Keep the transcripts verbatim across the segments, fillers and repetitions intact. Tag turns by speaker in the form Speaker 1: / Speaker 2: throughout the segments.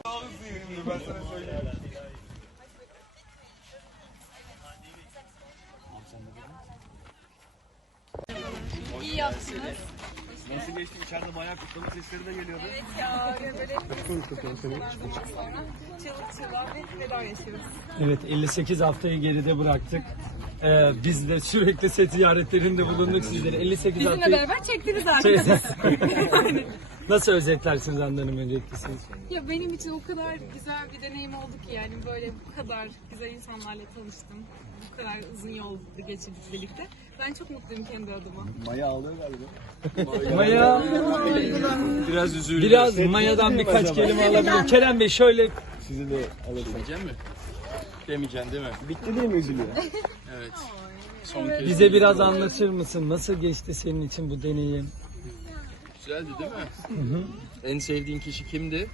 Speaker 1: iddialısın yerinde, ben sana söyleyeyim.
Speaker 2: İyi yaptınız.
Speaker 3: Nasıl geçti? İçeride bayağı kutlama sesleri de geliyordu.
Speaker 2: Evet ya, böyle sonra çığlık çığlığa bir veda yaşıyoruz.
Speaker 4: Evet, elli sekiz haftayı geride bıraktık. Ee, biz de sürekli set ziyaretlerinde bulunduk sizlere. elli sekiz
Speaker 2: Bizimle
Speaker 4: haftayı...
Speaker 2: beraber çektiniz artık.
Speaker 4: Nasıl özetlersiniz Hande Hanım öncelikle siz?
Speaker 2: Ya benim için o kadar güzel bir deneyim oldu ki, yani böyle bu kadar güzel insanlarla tanıştım. Bu kadar uzun yol geçirdik birlikte. Ben çok mutluyum kendi adıma.
Speaker 3: Maya ağlıyor galiba.
Speaker 4: Maya,
Speaker 1: Biraz üzüldüm.
Speaker 4: biraz Maya'dan birkaç kelime alabilirim. Kerem Bey şöyle...
Speaker 3: Sizi de alalım.
Speaker 1: Demeyeceksin mi? Demeyeceksin değil mi?
Speaker 3: Bitti değil mi üzülüyor?
Speaker 1: Evet. Son kez.
Speaker 4: Bize biraz anlatır mısın? Nasıl geçti senin için bu deneyim?
Speaker 1: Güzeldi değil mi? Hı hı. En sevdiğin kişi kimdi?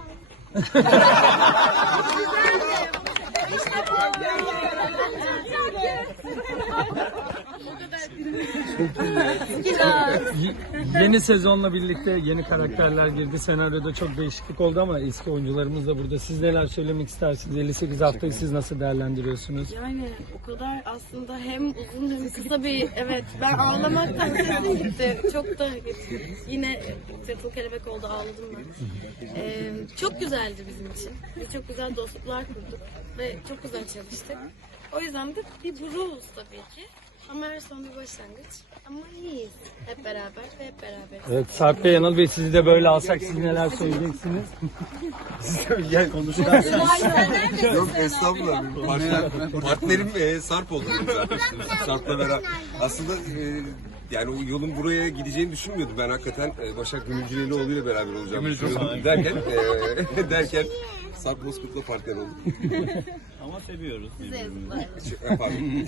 Speaker 4: Y- yeni sezonla birlikte yeni karakterler girdi. Senaryoda çok değişiklik oldu ama eski oyuncularımız da burada. Siz neler söylemek istersiniz? elli sekiz haftayı siz nasıl değerlendiriyorsunuz?
Speaker 5: Yani o kadar aslında hem uzun hem kısa bir, evet, ben ağlamaktan sesim gitti. Çok da yine tırtıl kelebek oldu, ağladım ben. Ee, çok güzeldi bizim için. Biz çok güzel dostluklar kurduk ve çok güzel çalıştık. O yüzden de bir buruz tabii ki. Ama her son bir başlangıç. Ama iyiyiz. Hep beraber ve hep beraber.
Speaker 4: Evet, Sarp Bey, Yanal Bey, sizi de böyle alsak siz neler söyleyeceksiniz?
Speaker 3: Gel konuşalım.
Speaker 1: Yok estağfurullah. Partner, partnerim e, Sarp oldu benim zaten. Sarp'la beraber. Aslında e, yani o yolun buraya gideceğini düşünmüyordum. Ben hakikaten e, Başak Gümülcülelioğlu ile beraber olacağım düşünüyordum. Derken, e, derken Sarp Bozkurt'la partner olduk.
Speaker 3: Ama seviyoruz.
Speaker 1: Şey, pardon.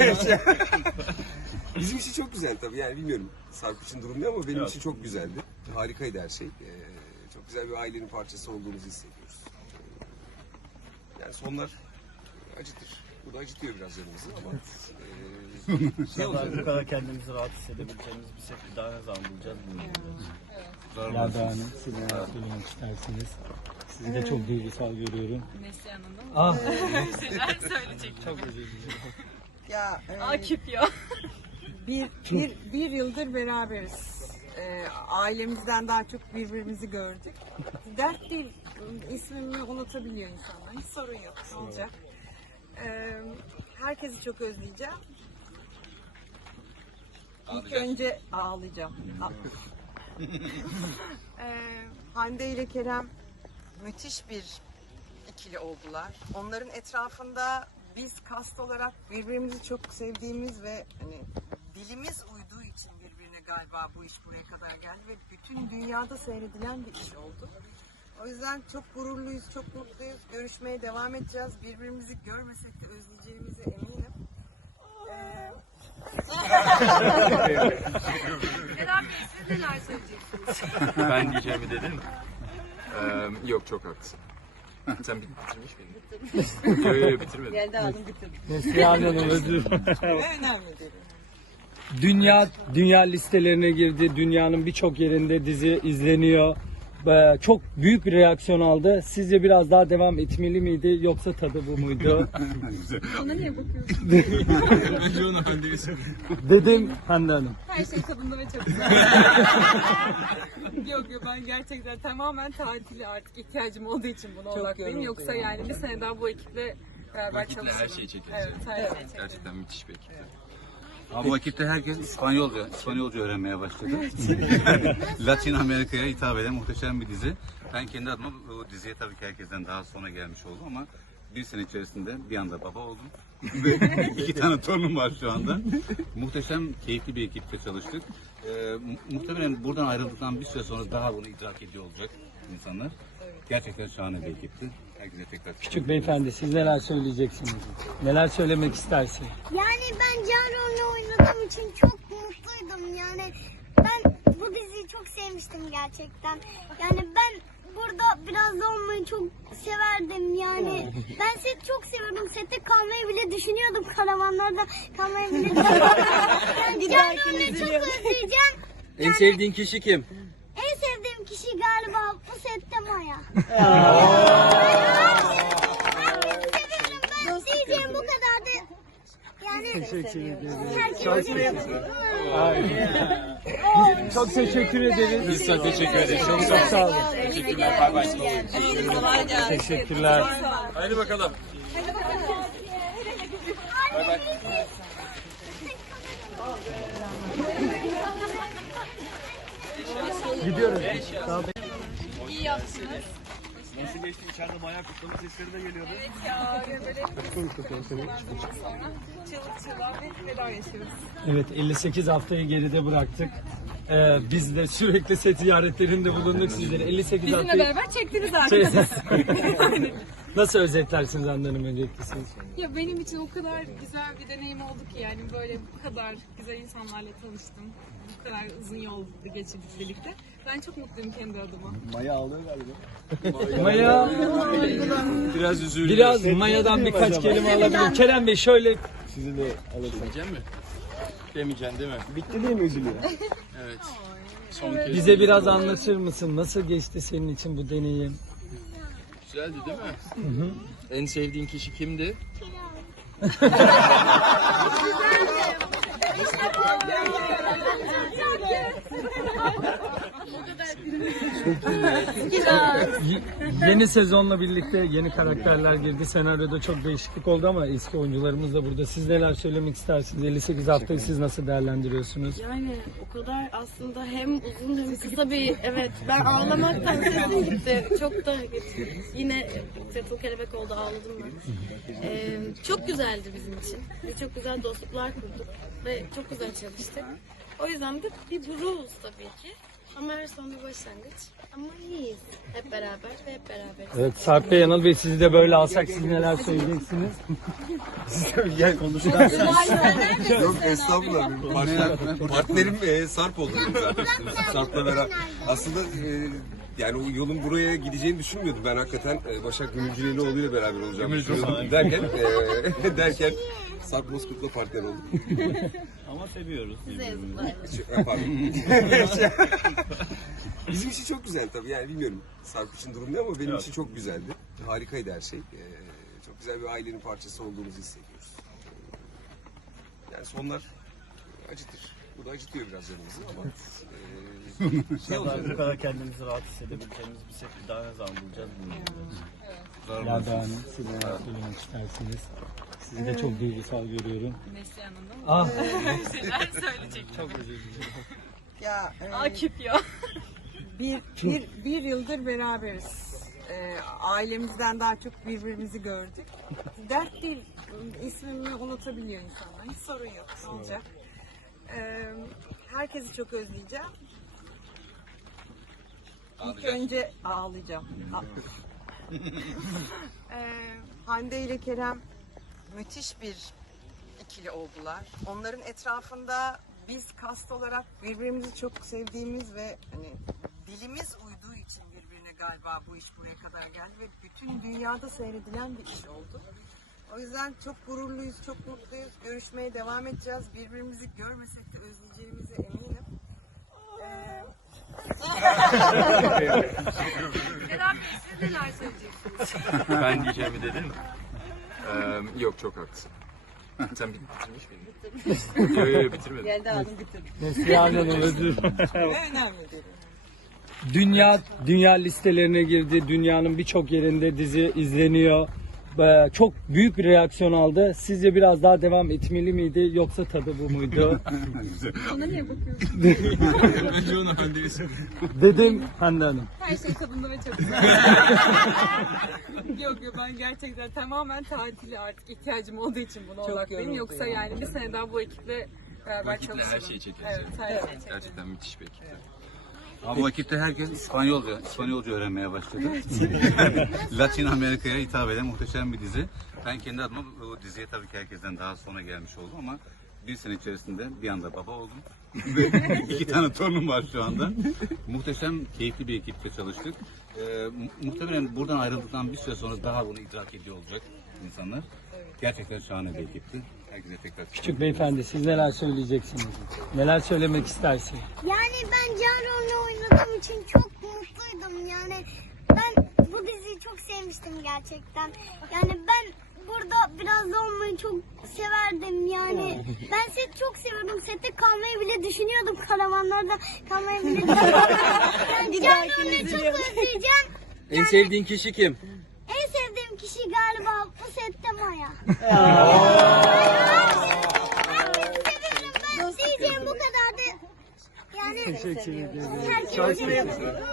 Speaker 1: Bizim için çok güzel tabii, yani bilmiyorum Sarp için durum ne ama benim
Speaker 3: Evet.
Speaker 1: için çok güzeldi. Harikaydı her şey. Ee, çok güzel bir ailenin parçası olduğumuzu hissediyoruz. Ee, yani sonlar acıtır. Bu da acıtıyor biraz canımızı ama e, şey
Speaker 3: Bu
Speaker 1: olacak.
Speaker 3: kadar, bu kadar kendimizi rahat hissedebileceğimiz bir set bir daha ne zaman bulacağız bilmiyorum.
Speaker 4: Lada Hanım, siz neler söylemek istersiniz? Sizi de çok duygusal görüyorum.
Speaker 2: Neslihan Hanım.
Speaker 4: Ah,
Speaker 2: Bir şeyler söyleyecek.
Speaker 4: çok özür dilerim.
Speaker 6: Ya e,
Speaker 2: Akif ya.
Speaker 6: bir, bir, bir yıldır beraberiz. E, ailemizden daha çok birbirimizi gördük. Dert değil. İsmimi unutabiliyor insanlar. Hiç sorun yok. Ne olacak? E, herkesi çok özleyeceğim. İlk önce ağlayacağım. A- e, Hande ile Kerem müthiş bir ikili oldular. Onların etrafında biz kast olarak birbirimizi çok sevdiğimiz ve hani dilimiz uyduğu için birbirine galiba bu iş buraya kadar geldi ve bütün dünyada seyredilen bir iş oldu. O yüzden çok gururluyuz, çok mutluyuz. Görüşmeye devam edeceğiz. Birbirimizi görmesek de özleyeceğimize eminim. Ee,
Speaker 2: Kerem Bey, siz neler söyleyeceksiniz?
Speaker 1: Ben diyeceğimi dedim. Ee, yok çok haklısın. Sen bit- bitirmiş miydin? Yok yok bitirmedim.
Speaker 6: Geldi aldım bitirdim.
Speaker 4: Neslihan Hanım, özür dilerim.
Speaker 6: Önemli değil.
Speaker 4: Dünya dünya listelerine girdi. Dünyanın birçok yerinde dizi izleniyor. Ee, Çok büyük bir reaksiyon aldı. Sizce biraz daha devam etmeli miydi yoksa tadı bu muydu?
Speaker 2: Bana niye bakıyorsun?
Speaker 1: Önce onu öndeyiz.
Speaker 4: Dedim Hande Hanım.
Speaker 2: Her şey tadında ve çok güzel. Yok yok, ben gerçekten tamamen tatile artık ihtiyacım olduğu için buna odaklıyım.
Speaker 6: yoruldum.
Speaker 2: Yoksa yani bir sene daha bu ekiple beraber
Speaker 1: ekiple
Speaker 2: çalışırım.
Speaker 1: her şeyi çekeriz
Speaker 2: Evet,
Speaker 1: yani.
Speaker 2: her şeyi çekeriz.
Speaker 1: Gerçekten müthiş bir ekipti.
Speaker 7: Ama bu ekipte herkes İspanyolca, İspanyolca öğrenmeye başladı. Latin Amerika'ya hitap eden muhteşem bir dizi. Ben kendi adıma bu diziye tabii ki herkesten daha sonra gelmiş oldum ama bir sene içerisinde bir anda baba oldum. Ve iki tane torunum var şu anda. Muhteşem, keyifli bir ekiple çalıştık. Ee, mu- muhtemelen buradan ayrıldıktan bir süre sonra daha bunu idrak ediyor olacak insanlar. Gerçekten şahane bir ekipti. Herkese tekrar
Speaker 4: Küçük beyefendi, siz neler söyleyeceksiniz? Neler söylemek istersin?
Speaker 8: Yani ben Can rolünü oynadığım için çok mutluydum. Yani ben bu diziyi çok sevmiştim gerçekten. Yani ben burada biraz da olmayı çok severdim yani. Ben set çok seviyordum. Sette kalmayı bile düşünüyordum. Karavanlarda kalmayı bile düşünüyordum. Yani Can rolünü çok özleyeceğim.
Speaker 3: En sevdiğin kişi kim?
Speaker 8: En sevdiğim kişi galiba bu sette Maya. Ben diyeceğim bu kadardı. Yani
Speaker 4: Teşekkür ederim.
Speaker 8: herkes
Speaker 4: Çok teşekkür ederiz. Biz de teşekkür ederiz. Çok, çok sağ olun.
Speaker 3: Teşekkürler. Bay bay.
Speaker 4: Teşekkürler.
Speaker 3: Hadi bakalım.
Speaker 4: Gidiyoruz.
Speaker 2: İyi yaptınız.
Speaker 3: Nasıl geçti? İçeride bayağı kutlama sesleri de geliyordu.
Speaker 2: Evet ya böyle kullandıktan sonra çığlık çığlığa bir veda yaşıyoruz.
Speaker 4: Evet, elli sekiz haftayı geride bıraktık. Ee, biz de sürekli set ziyaretlerinde bulunduk sizlere. elli sekiz
Speaker 2: Bizimle
Speaker 4: haftayı...
Speaker 2: beraber çektiniz artık.
Speaker 4: Nasıl özetlersiniz Hande Hanım öncelikle siz?
Speaker 2: Ya benim için o kadar güzel bir deneyim oldu ki yani böyle bu kadar güzel insanlarla tanıştım. Bu kadar uzun yol geçirdik birlikte. Ben çok mutluyum kendi adıma.
Speaker 4: Maya,
Speaker 3: Biraz üzüldüm.
Speaker 4: biraz Maya'dan birkaç kelime alabilirim. Kerem Bey şöyle...
Speaker 3: Demeyecek mi? Demeyeceksin değil mi?
Speaker 9: Bitti diye mi üzülüyor?
Speaker 3: Evet. Son kez.
Speaker 4: Bize biraz anlatır mısın? Nasıl geçti senin için bu deneyim?
Speaker 3: Güzeldi değil mi? En sevdiğin kişi kimdi?
Speaker 4: Y- yeni sezonla birlikte yeni karakterler girdi. Senaryoda çok değişiklik oldu ama eski oyuncularımız da burada. Siz neler söylemek istersiniz? elli sekiz haftayı siz nasıl değerlendiriyorsunuz?
Speaker 5: Yani o kadar aslında hem uzun hem kısa bir, evet, ben ağlamaktan sesim gitti. Çok da yine Çatal Kelebek oldu, ağladım ben. Ee, çok güzeldi bizim için. Biz çok güzel dostluklar kurduk ve çok güzel çalıştık. O yüzden de bir gururuz tabii ki. Ama her son bir başlangıç. Ama iyiyiz. Hep beraber ve hep beraber.
Speaker 4: Evet, Sarp Bey, Yanal Bey, sizi de böyle alsak siz neler söyleyeceksiniz?
Speaker 1: Gel konuşalım. Yok estağfurullah. Partner, partnerim e, Sarp oldu zaten. Sarp'la beraber. Aslında e, yani o yolun buraya gideceğini düşünmüyordum. Ben hakikaten e, Başak Gümülcülelioğlu ile beraber olacağım düşünüyordum. Derken, e, derken Sarp Bozkurt'la partner olduk.
Speaker 3: Ama seviyoruz.
Speaker 1: Şey, pardon. Bizim için çok güzel tabii, yani bilmiyorum Sarp için durum ne ama benim için çok güzeldi. Harikaydı her şey. Ee, çok güzel bir ailenin parçası olduğumuzu hissediyoruz. Yani sonlar acıtır. Bu da acıtıyor biraz canımızı ama e, şey olacak.
Speaker 3: Bu kadar kendimizi rahat hissedebileceğimiz bir set bir daha ne zaman bulacağız bilmiyorum.
Speaker 4: Lada Hanım, siz neler söylemek istersiniz? Sizi de çok duygusal görüyorum.
Speaker 2: Neslihan Hanım.
Speaker 4: Ah,
Speaker 2: Bir şeyler söyleyecek.
Speaker 4: çok özür dilerim.
Speaker 6: Ya e,
Speaker 2: Akif ya.
Speaker 6: bir, bir, bir yıldır beraberiz. E, ailemizden daha çok birbirimizi gördük. Dert değil. İsmimi unutabiliyor insanlar. Hiç sorun yok. Ne olacak? E, herkesi çok özleyeceğim. İlk önce ağlayacağım. e, Hande ile Kerem müthiş bir ikili oldular. Onların etrafında biz kast olarak birbirimizi çok sevdiğimiz ve hani dilimiz uyduğu için birbirine galiba bu iş buraya kadar geldi ve bütün dünyada seyredilen bir iş oldu. O yüzden çok gururluyuz, çok mutluyuz. Görüşmeye devam edeceğiz. Birbirimizi görmesek de özleyeceğimize eminim. Ee,
Speaker 2: Kerem Bey siz neler söyleyeceksiniz?
Speaker 3: Ben diyeceğimi dedim.
Speaker 1: Ee, yok çok haklısın. Sen bit- bitirmiş miydin?
Speaker 3: Yok yok bitirmedim.
Speaker 6: Yelda Hanım bitirdi.
Speaker 4: Neslihan Hanım, özür dilerim.
Speaker 6: Önemli değil.
Speaker 4: Dünya dünya listelerine girdi. Dünyanın birçok yerinde dizi izleniyor. Ee, Çok büyük bir reaksiyon aldı. Sizce biraz daha devam etmeli miydi yoksa tadı bu muydu?
Speaker 2: Ona niye bakıyorsun?
Speaker 3: Önce onu öndeyiz.
Speaker 4: Dedim Hande Hanım.
Speaker 2: Her şey tadında ve çok güzel. yok yok ben gerçekten tamamen tatile artık ihtiyacım olduğu için buna odaklıyım. Yoksa yani bir sene daha bu ekiple beraber
Speaker 3: ekiple her
Speaker 2: çalışırım.
Speaker 3: şeyi çekeriz
Speaker 2: Evet, her şeyi çekeriz.
Speaker 3: Gerçekten müthiş bir ekipti.
Speaker 7: Bu vakitte herkes İspanyolca, İspanyolca öğrenmeye başladı. Latin Amerika'ya hitap eden muhteşem bir dizi. Ben kendi adıma bu diziye tabii ki herkesten daha sonra gelmiş oldum ama bir sene içerisinde bir anda baba oldum. Ve iki tane torunum var şu anda. Muhteşem, keyifli bir ekiple çalıştık. Ee, mu- muhtemelen buradan ayrıldıktan bir süre sonra daha bunu idrak ediyor olacak insanlar. Gerçekten şahane bir ekipti. Herkese tekrar
Speaker 4: Küçük beyefendi, siz neler söyleyeceksiniz? Neler söylemek istersin?
Speaker 8: yani ben Can rolünü oynadığım için çok mutluydum. Yani ben gerçekten. Yani ben burada biraz olmayı çok severdim yani. Ben seti çok seviyordum. Sette kalmayı bile düşünüyordum. Karavanlarda kalmayı bile düşünüyordum. Yani Canan'ı çok özleyeceğim.
Speaker 3: En sevdiğin kişi kim?
Speaker 8: En sevdiğim kişi galiba bu sette Maya. Herkesi seviyorum. Ben diyeceğim bu kadardı. Yani
Speaker 4: Teşekkür ederiz.
Speaker 8: herkesi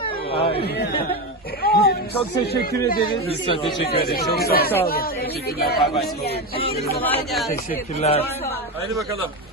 Speaker 4: Çok teşekkür ederiz.
Speaker 3: Biz çok teşekkür ederiz.
Speaker 4: Çok sağ olun.
Speaker 3: Teşekkürler. Bay bay.
Speaker 4: Teşekkürler.
Speaker 3: Haydi bakalım.